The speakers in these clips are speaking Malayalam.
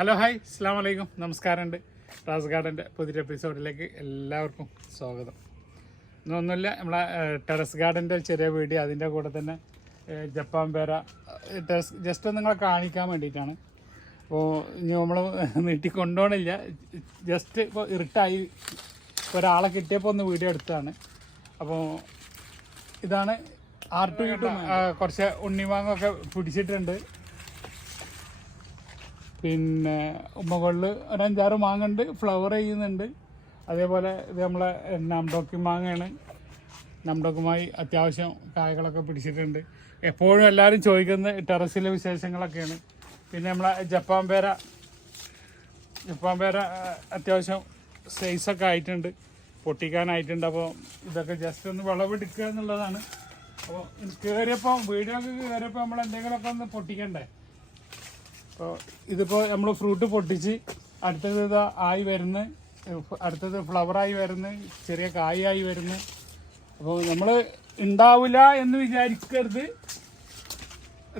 ഹലോ ഹായ് അസ്സാം വലൈക്കും നമസ്കാരമുണ്ട് റാസ് ഗാർഡന്റെ പുതിയ എപ്പിസോഡിലേക്ക് എല്ലാവർക്കും സ്വാഗതം. ഇന്നൊന്നുമില്ല നമ്മളെ ടെറസ് ഗാർഡന്റെ ചെറിയ വീഡിയോ. അതിന്റെ കൂടെ തന്നെ ജപ്പാൻ പേര ടെറസ് ജസ്റ്റ് ഒന്ന് നിങ്ങളെ കാണിക്കാൻ വേണ്ടിയിട്ടാണ്. അപ്പോൾ ഇനി നമ്മൾ നീട്ടി കൊണ്ടുപോകണില്ല ജസ്റ്റ് ഇപ്പോൾ ഇരുട്ടായി ഒരാളെ കിട്ടിയപ്പോൾ ഒന്ന് വീഡിയോ എടുത്തതാണ്. അപ്പോൾ ഇതാണ് ആർ ടു കുറച്ച് ഉണ്ണിമാങ്ങൊക്കെ പിടിച്ചിട്ടുണ്ട്. പിന്നെ മുകളിൽ ഒരു അഞ്ചാറ് മാങ്ങണ്ട് ഫ്ലവർ ചെയ്യുന്നുണ്ട്. അതേപോലെ ഇത് നമ്മളെ നംഡോക്കി മാങ്ങയാണ്. നംഡോക്കുമായി അത്യാവശ്യം കായകളൊക്കെ പിടിച്ചിട്ടുണ്ട്. എപ്പോഴും എല്ലാവരും ചോദിക്കുന്ന ടെറസിലെ വിശേഷങ്ങളൊക്കെയാണ്. പിന്നെ നമ്മളെ ജപ്പാൻ പേര ജപ്പാൻ പേര അത്യാവശ്യം സൈസൊക്കെ ആയിട്ടുണ്ട്. പൊട്ടിക്കാനായിട്ടുണ്ട്. അപ്പോൾ ഇതൊക്കെ ജസ്റ്റ് ഒന്ന് വിളവെടുക്കുക എന്നുള്ളതാണ്. അപ്പോൾ കയറിയപ്പോൾ വീഡിയോ ഒക്കെ കയറിയപ്പോൾ നമ്മൾ എന്തെങ്കിലുമൊക്കെ ഒന്ന് പൊട്ടിക്കണ്ടേ? അപ്പോൾ ഇതിപ്പോൾ നമ്മൾ ഫ്രൂട്ട് പൊട്ടിച്ച് അടുത്തത് ഇതാ ആയി വരുന്ന അടുത്തത് ഫ്ലവറായി വരുന്ന ചെറിയ കായായി വരുന്നു. അപ്പോൾ നമ്മൾ ഉണ്ടാവില്ല എന്ന് വിചാരിക്കരുത്.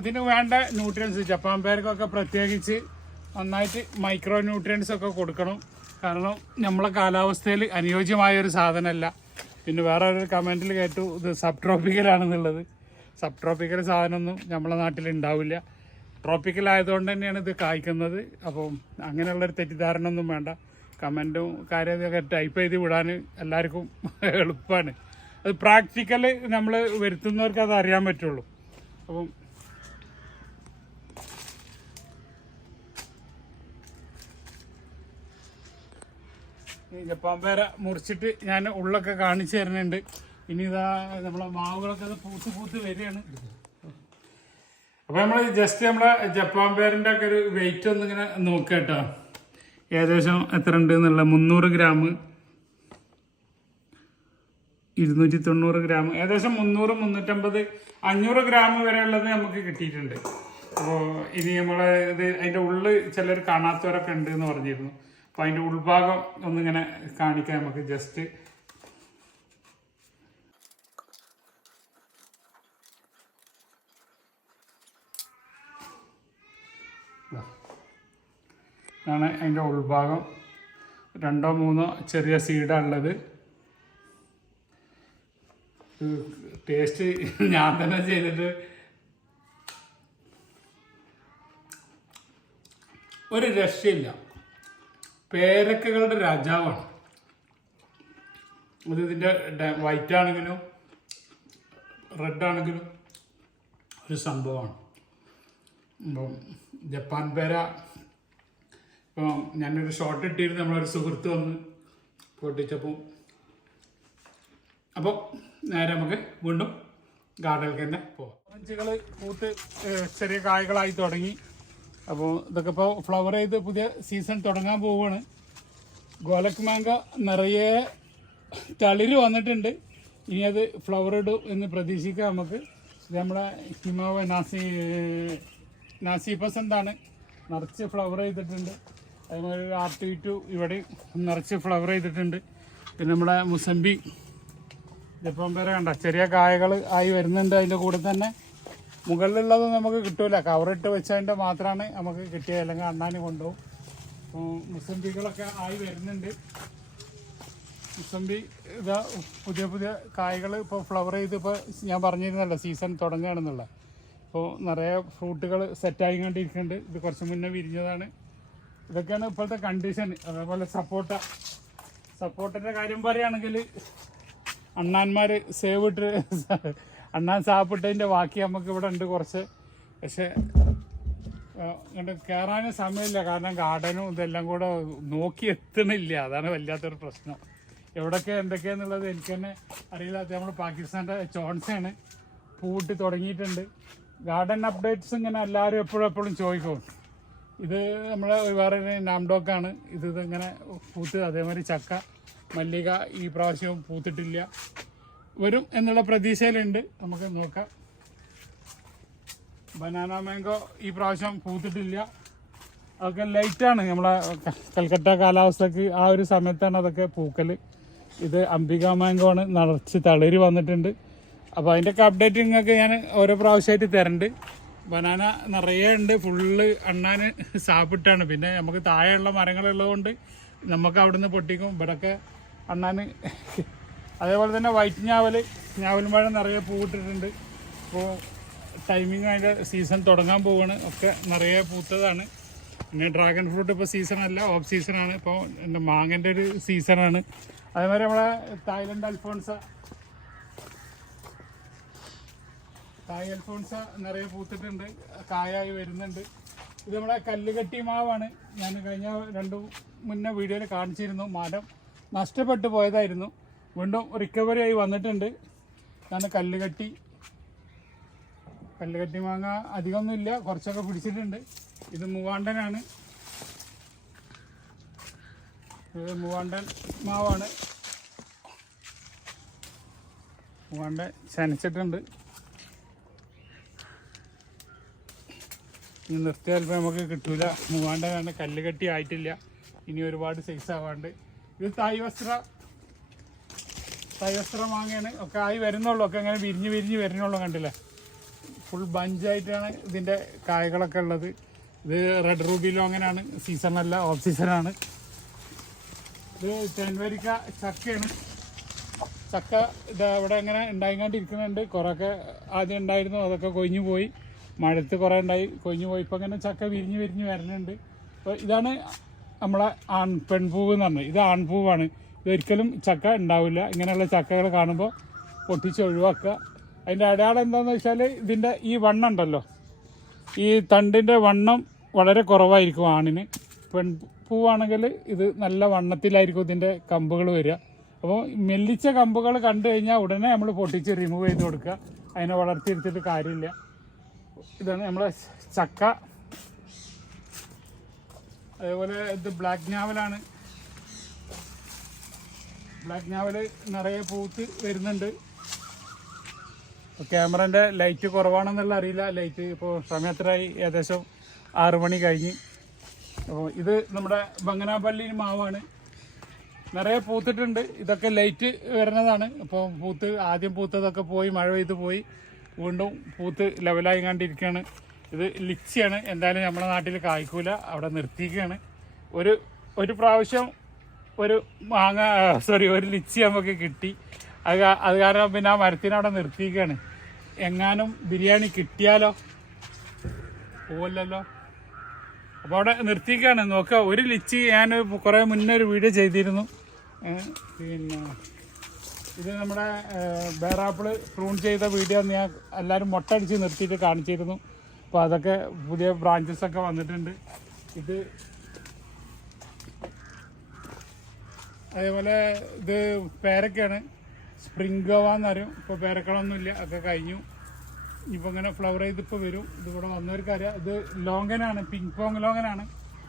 ഇതിന് വേണ്ട ന്യൂട്രിയൻസ് ജപ്പാൻ പേർക്കൊക്കെ പ്രത്യേകിച്ച് നന്നായിട്ട് മൈക്രോ ന്യൂട്രിയൻസ് ഒക്കെ കൊടുക്കണം. കാരണം നമ്മളെ കാലാവസ്ഥയിൽ അനുയോജ്യമായ ഒരു സാധനമല്ല പിന്നെ വേറെ ഒരു കമന്റിൽ കേട്ടു ഇത് സബ് ട്രോപ്പിക്കലാണെന്നുള്ളത് സബ് ട്രോപ്പിക്കൽ സാധനമൊന്നും നമ്മളെ നാട്ടിൽ ഉണ്ടാവില്ല ട്രോപ്പിക്കൽ ആയതുകൊണ്ട് തന്നെയാണ് ഇത് കായ്ക്കുന്നത്. അപ്പം അങ്ങനെയുള്ളൊരു തെറ്റിദ്ധാരണ ഒന്നും വേണ്ട കമന്റും കാര്യമൊക്കെ ടൈപ്പ് ചെയ്ത് വിടാൻ എല്ലാവർക്കും എളുപ്പമാണ് അത് പ്രാക്ടിക്കൽ നമ്മൾ വരുത്തുന്നവർക്ക് അത് അറിയാൻ പറ്റുള്ളൂ. അപ്പം ജപ്പാൻ പേര മുറിച്ചിട്ട് ഞാൻ ഉള്ളൊക്കെ കാണിച്ചു തരുന്നുണ്ട്. ഇനി ഇതാ നമ്മളെ മാവുകളൊക്കെ അത് പൂത്ത് പൂത്ത് വരികയാണ്. അപ്പൊ നമ്മൾ ജസ്റ്റ് നമ്മളെ ജപ്പാൻ പേരിന്റെ ഒക്കെ ഒരു വെയിറ്റ് ഒന്ന് ഇങ്ങനെ നോക്കുക കേട്ടോ. ഏകദേശം എത്ര ഉണ്ട് എന്നുള്ള മുന്നൂറ് ഗ്രാം ഇരുന്നൂറ്റി തൊണ്ണൂറ് ഗ്രാം ഏകദേശം മുന്നൂറ് മുന്നൂറ്റമ്പത് അഞ്ഞൂറ് ഗ്രാം വരെ ഉള്ളത് നമുക്ക് കിട്ടിയിട്ടുണ്ട്. അപ്പോൾ ഇനി നമ്മളെ ഇത് അതിന്റെ ഉള്ളിൽ ചിലർ കാണാത്തവരൊക്കെ ഉണ്ട് എന്ന് പറഞ്ഞിരുന്നു. അപ്പോൾ അതിന്റെ ഉൾഭാഗം ഒന്നിങ്ങനെ കാണിക്കാൻ നമുക്ക്. ജസ്റ്റ് ഇതാണ് അതിന്റെ ഉൾഭാഗം. രണ്ടോ മൂന്നോ ചെറിയ സീഡാണ് ഉള്ളത് ടേസ്റ്റ് ഞാൻ തന്നെ ചെയ്തിട്ട് ഒരു രക്ഷയില്ല. പേരക്കകളുടെ രാജാവാണ്. അത് ഇതിന്റെ വൈറ്റ് ആണെങ്കിലും റെഡ് ആണെങ്കിലും ഒരു സംഭവമാണ്. ജപ്പാൻ പേര ഇപ്പോൾ ഞാനൊരു ഷോർട്ട് ഇട്ടിരുന്നു നമ്മളൊരു സുഹൃത്ത് വന്ന് പൊട്ടിച്ചപ്പോൾ അപ്പോൾ നേരെ നമുക്ക് വീണ്ടും ഗാർഡനിലേക്ക് തന്നെ പോവാം. ഓറഞ്ചുകൾ പൂത്ത് ചെറിയ കായകളായി തുടങ്ങി. അപ്പോൾ ഇതൊക്കെ ഇപ്പോൾ ഫ്ലവർ ചെയ്ത് പുതിയ സീസൺ തുടങ്ങാൻ പോവുകയാണ് ഗോലക് മാങ്ക നിറയെ തളിര് വന്നിട്ടുണ്ട്. ഇനി അത് ഫ്ലവർ ഇടും എന്ന് പ്രതീക്ഷിക്കാം നമുക്ക്. നമ്മുടെ ഹിമാവ നമ്മളെ ഹിമാവ നാസി നാസി പസന്താണ് നിറച്ച് ഫ്ലവർ ചെയ്തിട്ടുണ്ട്. അതുപോലെ ആർ ടി ടു ഇവിടെ നിറച്ച് ഫ്ലവർ ചെയ്തിട്ടുണ്ട്. പിന്നെ നമ്മുടെ മുസമ്പി. ഇതിപ്പം പേര കണ്ട? ചെറിയ കായകൾ ആയി വരുന്നുണ്ട് അതിന്റെ കൂടെ തന്നെ. മുകളിലുള്ളത് നമുക്ക് കിട്ടൂല. കവറിട്ട് വെച്ചതിന്റെ മാത്രമാണ് നമുക്ക് കിട്ടിയത്. അല്ലെങ്കിൽ അണ്ണാന് കൊണ്ടുപോകും. മുസമ്പികളൊക്കെ ആയി വരുന്നുണ്ട്. മുസമ്പി ഇതാ പുതിയ പുതിയ കായകൾ ഇപ്പോൾ ഫ്ലവർ ചെയ്ത് ഇപ്പോൾ ഞാൻ പറഞ്ഞിരുന്നല്ലോ സീസൺ തുടങ്ങുകയാണെന്നുള്ള ഇപ്പോൾ നിറയെ ഫ്രൂട്ടുകൾ സെറ്റായി കണ്ടിരിക്കുന്നുണ്ട് ഇത് കുറച്ച് മുന്നേ വിരിഞ്ഞതാണ്. ഇതൊക്കെയാണ് ഇപ്പോഴത്തെ കണ്ടീഷൻ അതേപോലെ സപ്പോർട്ട സപ്പോർട്ടിന്റെ കാര്യം പറയുകയാണെങ്കിൽ അണ്ണാന്മാർ സേവ് ഇട്ട് അണ്ണാൻ സാപ്പിട്ടതിന്റെ ബാക്കി നമുക്ക് ഇവിടെ ഉണ്ട് കുറച്ച്. പക്ഷെ കണ്ട് കയറാനും സമയമില്ല. കാരണം ഗാർഡനും ഇതെല്ലാം കൂടെ നോക്കി എത്തണില്ല. അതാണ് വല്ലാത്തൊരു പ്രശ്നം. എവിടൊക്കെ എന്തൊക്കെയാന്നുള്ളത് എനിക്ക് തന്നെ അറിയില്ലാത്ത നമ്മൾ പാകിസ്ഥാന്റെ ചോൺസാണ് പൂട്ടി തുടങ്ങിയിട്ടുണ്ട്. ഗാർഡൻ അപ്ഡേറ്റ്സ് ഇങ്ങനെ എല്ലാവരും എപ്പോഴും എപ്പോഴും ചോദിക്കും. ഇത് നമ്മളെ വേറെ നാംഡോക്കാണ് ഇത് ഇങ്ങനെ പൂത്ത് അതേമാതിരി ചക്ക മല്ലിക ഈ പ്രാവശ്യവും പൂത്തിട്ടില്ല. വരും എന്നുള്ള പ്രതീക്ഷയിലുണ്ട്. നമുക്ക് നോക്കാം. ബനാന മാംഗോ ഈ പ്രാവശ്യം പൂത്തിട്ടില്ല. അതൊക്കെ ലൈറ്റാണ് നമ്മളെ കൽക്കട്ട കാലാവസ്ഥക്ക് ആ ഒരു സമയത്താണ് അതൊക്കെ പൂക്കൽ ഇത് അംബിക മാംഗോ ആണ്. നിറച്ച് തളിര് വന്നിട്ടുണ്ട്. അപ്പോൾ അതിന്റെയൊക്കെ അപ്ഡേറ്റ് നിങ്ങൾക്ക് ഞാൻ ഓരോ പ്രാവശ്യമായിട്ട് തരണ്ട്. ബനാന നിറയെ ഉണ്ട്. ഫുള്ള് അണ്ണാന് സാപ്പിട്ടാണ്. പിന്നെ നമുക്ക് താഴെയുള്ള മരങ്ങളുള്ളത് കൊണ്ട് നമുക്ക് അവിടുന്ന് പൊട്ടിക്കും. ഇവിടൊക്കെ അണ്ണാന് അതേപോലെ തന്നെ വൈറ്റ് ഞാവൽ ഞാവൽ മഴ നിറയെ പൂവിട്ടിട്ടുണ്ട്. അപ്പോൾ ടൈമിങ് അതിന്റെ സീസൺ തുടങ്ങാൻ പോവാണ്. ഒക്കെ നിറയെ പൂത്തതാണ്. പിന്നെ ഡ്രാഗൺ ഫ്രൂട്ട് ഇപ്പോൾ സീസൺ അല്ല ഓഫ് സീസണാണ് ഇപ്പോൾ എന്റെ മാങ്ങന്റെ ഒരു സീസണാണ് അതേമാതിരി നമ്മളെ തായ്ലൻഡ് അൽഫോൺസ തായ് അൽഫോൺസ നിറയെ പൂത്തിട്ടുണ്ട് കായായി വരുന്നുണ്ട്. ഇത് നമ്മുടെ കല്ലുകെട്ടി മാവാണ്. ഞാൻ കഴിഞ്ഞ രണ്ട് മുന്നേ വീഡിയോയിൽ കാണിച്ചിരുന്നു. മരം നഷ്ടപ്പെട്ടു പോയതായിരുന്നു. വീണ്ടും റിക്കവറി ആയി വന്നിട്ടുണ്ട്. ഞാൻ കല്ലുകെട്ടി. കല്ലുകെട്ടി മാങ്ങ അധികമൊന്നുമില്ല. കുറച്ചൊക്കെ പിടിച്ചിട്ടുണ്ട്. ഇത് മൂവാണ്ടനാണ്. ഇത് മൂവാണ്ടൻ മാവാണ്. മൂവാണ്ടൻ ചനച്ചിട്ടുണ്ട് ഇനി നിർത്തിയാൽ ഇപ്പം നമുക്ക് കിട്ടൂല. മൂവാണ്ടനാണ് കല്ല് കെട്ടി ആയിട്ടില്ല. ഇനി ഒരുപാട് സൈസ് ആവാണ്ട്. ഇത് തായ് വസ്ത്ര. തായ് വസ്ത്ര മാങ്ങയാണ് ഒക്കെ ആയി വരുന്നുള്ളൂ. ഒക്കെ അങ്ങനെ വിരിഞ്ഞ് വിരിഞ്ഞ് വരുന്നുള്ളൂ കണ്ടില്ലേ? ഫുൾ ബഞ്ചായിട്ടാണ് ഇതിന്റെ കായകളൊക്കെ ഉള്ളത്. ഇത് റെഡ് റൂബിയിലും അങ്ങനെയാണ് സീസണല്ല ഓഫ് സീസണാണ് ഇത് ചെൻവരിക്ക ചക്കയാണ്. ചക്ക ഇത് ഇവിടെ ഇങ്ങനെ ഉണ്ടായിക്കൊണ്ടിരിക്കുന്നുണ്ട് കുറേയൊക്കെ ആദ്യം ഉണ്ടായിരുന്നു. അതൊക്കെ കൊഴിഞ്ഞു പോയി. മഴത്ത് കുറേ ഉണ്ടായി കൊഞ്ഞു പോയി. അങ്ങനെ ചക്ക വിരിഞ്ഞ് വിരിഞ്ഞ് വരുന്നുണ്ട് അപ്പോൾ ഇതാണ് നമ്മളെ ആൺ പെൺപൂവ് എന്ന് പറഞ്ഞത്. ഇത് ആൺപൂവാണ്. ഇതൊരിക്കലും ചക്ക ഉണ്ടാവില്ല. ഇങ്ങനെയുള്ള ചക്കകൾ കാണുമ്പോൾ പൊട്ടിച്ച് ഒഴിവാക്കുക. അതിന്റെ അടയാളം എന്താണെന്ന് വെച്ചാൽ ഇതിന്റെ ഈ വണ്ണം ഉണ്ടല്ലോ. ഈ തണ്ടിന്റെ വണ്ണം വളരെ കുറവായിരിക്കും ആണിന്. പെൺപൂവാണെങ്കിൽ ഇത് നല്ല വണ്ണത്തിലായിരിക്കും ഇതിന്റെ കമ്പുകൾ വരിക. അപ്പോൾ മെല്ലിച്ച കമ്പുകൾ കണ്ടു കഴിഞ്ഞാൽ ഉടനെ നമ്മൾ പൊട്ടിച്ച് റിമൂവ് ചെയ്ത് കൊടുക്കുക. അതിനെ വളർത്തിയെടുത്തിട്ട് കാര്യമില്ല. ഇതാണ് നമ്മളെ ചക്ക. അതേപോലെ ഇത് ബ്ലാക്ക് ഞാവലാണ് ബ്ലാക്ക് ഞാവൽ നിറയെ പൂത്ത് വരുന്നുണ്ട്. ക്യാമറന്റെ ലൈറ്റ് കുറവാണെന്നുള്ള അറിയില്ല. ലൈറ്റ് ഇപ്പോൾ സമയത്തിനായി ഏകദേശം ആറു മണി കഴിഞ്ഞ്. അപ്പോൾ ഇത് നമ്മുടെ ബംഗനാപ്പള്ളി മാവാണ്. നിറയെ പൂത്തിട്ടുണ്ട്. ഇതൊക്കെ ലൈറ്റ് വരുന്നതാണ്. അപ്പോൾ പൂത്ത് ആദ്യം പൂത്തതൊക്കെ പോയി മഴ പെയ്ത് പോയി. വീണ്ടും പൂത്ത് ലെവലായി കണ്ടിരിക്കുകയാണ്. ഇത് ലിച്ചിയാണ്. എന്തായാലും നമ്മുടെ നാട്ടിൽ കായ്ക്കൂല. അവിടെ നിർത്തിയിരിക്കുകയാണ്. ഒരു ഒരു പ്രാവശ്യം ഒരു മാങ്ങ സോറി ഒരു ലിച്ചി നമുക്ക് കിട്ടി. അത് അത് കാരണം പിന്നെ ആ മരത്തിനവിടെ നിർത്തിയിരിക്കുകയാണ്. എങ്ങാനും ബിരിയാണി കിട്ടിയാലോ? പോവല്ലോ അപ്പോൾ അവിടെ നിർത്തിയിരിക്കുകയാണ്. നോക്കുക ഒരു ലിച്ചി ഞാൻ കുറേ മുന്നേ ഒരു വീഡിയോ ചെയ്തിരുന്നു. പിന്നെ ഇത് നമ്മുടെ ബേറാപ്പിൾ പ്രൂൺ ചെയ്ത വീഡിയോ ഞാൻ എല്ലാവരും മുട്ടടിച്ച് നിർത്തിയിട്ട് കാണിച്ചിരുന്നു. അപ്പോൾ അതൊക്കെ പുതിയ ബ്രാഞ്ചസ് ഒക്കെ വന്നിട്ടുണ്ട്. ഇത് അതേപോലെ ഇത് പേരക്കയാണ് സ്പ്രിംഗ് ഗോവ എന്ന് പറയും ഇപ്പോൾ പേരക്കളൊന്നുമില്ല. ഒക്കെ കഴിഞ്ഞു. ഇപ്പോൾ ഇങ്ങനെ ഫ്ലവർ ചെയ്തിപ്പോൾ വരും. ഇതിവിടെ വന്നവർക്കറിയാം ഇത് ലോങ്ങനാണ്. Pink pong ലോങ്ങനാണ്.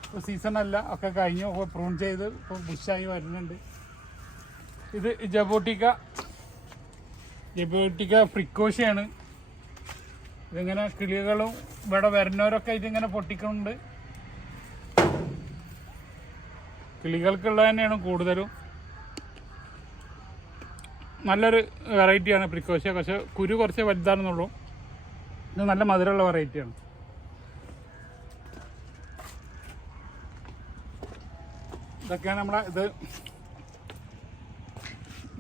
ഇപ്പോൾ സീസണല്ല ഒക്കെ കഴിഞ്ഞു. ഇപ്പോൾ പ്രൂൺ ചെയ്ത് ഇപ്പോൾ ബുഷായി വരുന്നുണ്ട്. ഇത് ജബോട്ടിക്ക. ജബോട്ടിക്ക ഫ്രിക്കോഷിയാണ് ഇതിങ്ങനെ കിളികളും ഇവിടെ വരുന്നവരൊക്കെ ഇതിങ്ങനെ പൊട്ടിക്കുന്നുണ്ട്. കിളികൾക്കുള്ളത് തന്നെയാണ് കൂടുതലും. നല്ലൊരു വെറൈറ്റിയാണ് പ്രിക്കോശ പക്ഷെ കുരു കുറച്ച് വലുതാണെന്നുള്ളൂ. ഇത് നല്ല മധുരമുള്ള വെറൈറ്റിയാണ്. ഇതൊക്കെയാണ് നമ്മളെ ഇത്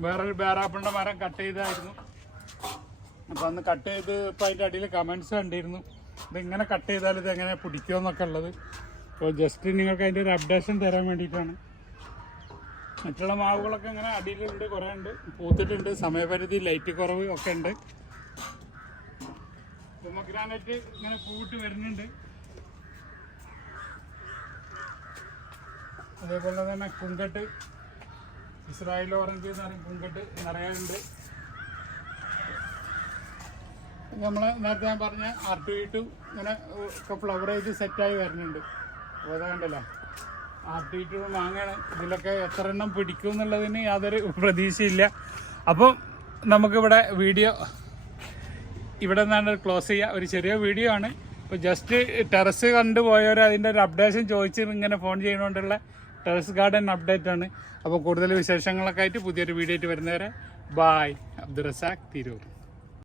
വേറൊരു ബേറാപ്പിളിന്റെ മരം കട്ട് ചെയ്തായിരുന്നു. അപ്പോൾ അന്ന് കട്ട് ചെയ്ത് ഇപ്പോൾ അതിന്റെ അടിയിൽ കമൻസ് കണ്ടിരുന്നു. ഇതിങ്ങനെ കട്ട് ചെയ്താൽ ഇത് എങ്ങനെ പിടിക്കുമെന്നൊക്കെ ഉള്ളത്. അപ്പോൾ ജസ്റ്റ് നിങ്ങൾക്ക് അതിന്റെ ഒരു അപ്ഡേഷൻ തരാൻ വേണ്ടിയിട്ടാണ്. മറ്റുള്ള മാവുകളൊക്കെ ഇങ്ങനെ അടിയിലുണ്ട് കുറേ ഉണ്ട്. പൂത്തിട്ടുണ്ട് സമയപരിധി ലൈറ്റ് കുറവ് ഒക്കെ ഉണ്ട്. പൊമഗ്രാനൈറ്റ് ഇങ്ങനെ പൂവിട്ട് വരുന്നുണ്ട്. അതേപോലെ തന്നെ കുങ്കട്ട്. ഇസ്രായേൽ ഓറഞ്ച് എന്ന് പറയും കുങ്കട്ട് നിറയാറുണ്ട് നമ്മൾ നേരത്തെ ഞാൻ പറഞ്ഞ ആർ ടു ഇ ടു ഇങ്ങനെ ഒക്കെ ചെയ്ത് സെറ്റായി വരുന്നുണ്ട്. അപ്പോൾ ആർ ടു ഇ ടു മാങ്ങയാണ് ഇതിലൊക്കെ എത്ര എണ്ണം പിടിക്കും എന്നുള്ളതിന് യാതൊരു പ്രതീക്ഷയില്ല. അപ്പം നമുക്കിവിടെ വീഡിയോ ഇവിടെ നിന്നാണ് ക്ലോസ് ചെയ്യുക ഒരു ചെറിയ വീഡിയോ ആണ്. ഇപ്പോൾ ജസ്റ്റ് ടെറസ് കണ്ടുപോയവർ അതിന്റെ ഒരു അപ്ഡേഷൻ ചോദിച്ച് ഇങ്ങനെ ഫോൺ ചെയ്യുന്നതുകൊണ്ടുള്ള ടെറസ് ഗാർഡൻ അപ്ഡേറ്റ് ആണ്. അപ്പോൾ കൂടുതൽ വിശേഷങ്ങളൊക്കെ ആയിട്ട് പുതിയൊരു വീഡിയോ ആയിട്ട് വരുന്നവരെ ബായ് അബ്ദുറസാഖ് തിരൂർ.